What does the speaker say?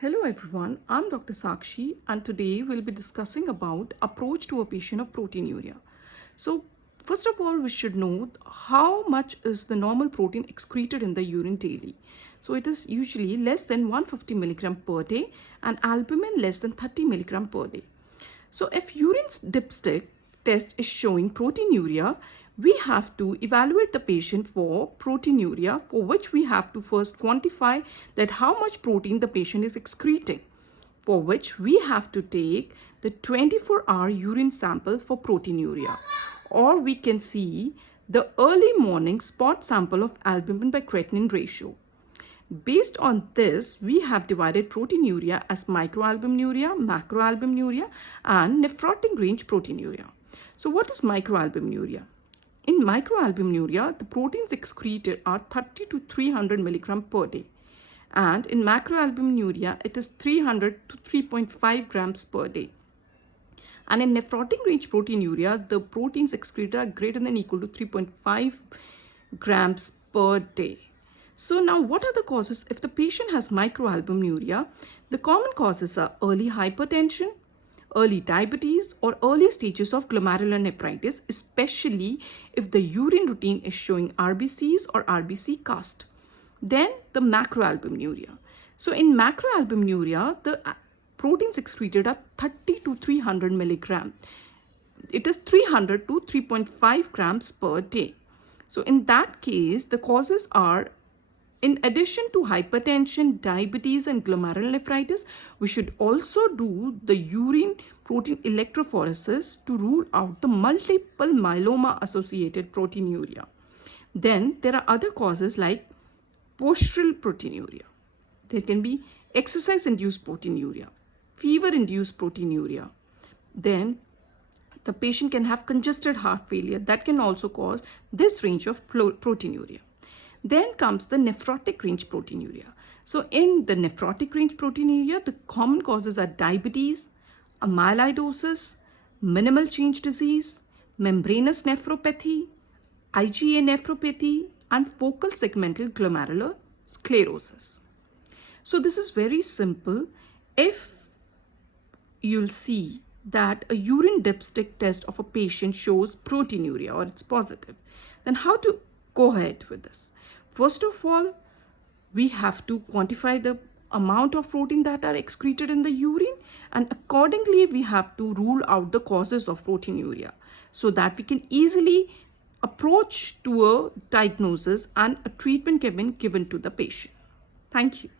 Hello everyone, I'm Dr. Sakshi and today we'll be discussing about approach to a patient of proteinuria. So first of all, we should know how much is the normal protein excreted in the urine daily. So it is usually less than 150 milligram per day and albumin less than 30 milligram per day. So if urine dipstick test is showing proteinuria, we have to evaluate the patient for proteinuria, for which we have to first quantify that how much protein the patient is excreting, for which we have to take the 24-hour urine sample for proteinuria, or we can see the early morning spot sample of albumin by creatinine ratio. Based on this, we have divided proteinuria as microalbuminuria, macroalbuminuria, and nephrotic range proteinuria. So what is microalbuminuria? In microalbuminuria, the proteins excreted are 30 to 300 milligram per day. And in macroalbuminuria, it is 300 to 3.5 grams per day. And in nephrotic range proteinuria, the proteins excreted are greater than or equal to 3.5 grams per day. So now what are the causes? If the patient has microalbuminuria, the common causes are early hypertension, early diabetes, or early stages of glomerulonephritis, especially if the urine routine is showing RBCs or RBC cast. Then the macroalbuminuria. So in macroalbuminuria, the proteins excreted are 30 to 300 milligram. It is 300 to 3.5 grams per day. So in that case, the causes are, in addition to hypertension, diabetes, and glomerulonephritis, we should also do the urine protein electrophoresis to rule out the multiple myeloma associated proteinuria. Then there are other causes like postural proteinuria. There can be exercise-induced proteinuria, fever-induced proteinuria. Then the patient can have congested heart failure that can also cause this range of proteinuria. Then comes the nephrotic range proteinuria. So in the nephrotic range proteinuria, the common causes are diabetes, amyloidosis, minimal change disease, membranous nephropathy, IgA nephropathy, and focal segmental glomerular sclerosis. So this is very simple. If you'll see that a urine dipstick test of a patient shows proteinuria or it's positive, then how to go ahead with this? First of all, we have to quantify the amount of protein that are excreted in the urine, and accordingly we have to rule out the causes of proteinuria so that we can easily approach to a diagnosis and a treatment given to the patient. Thank you.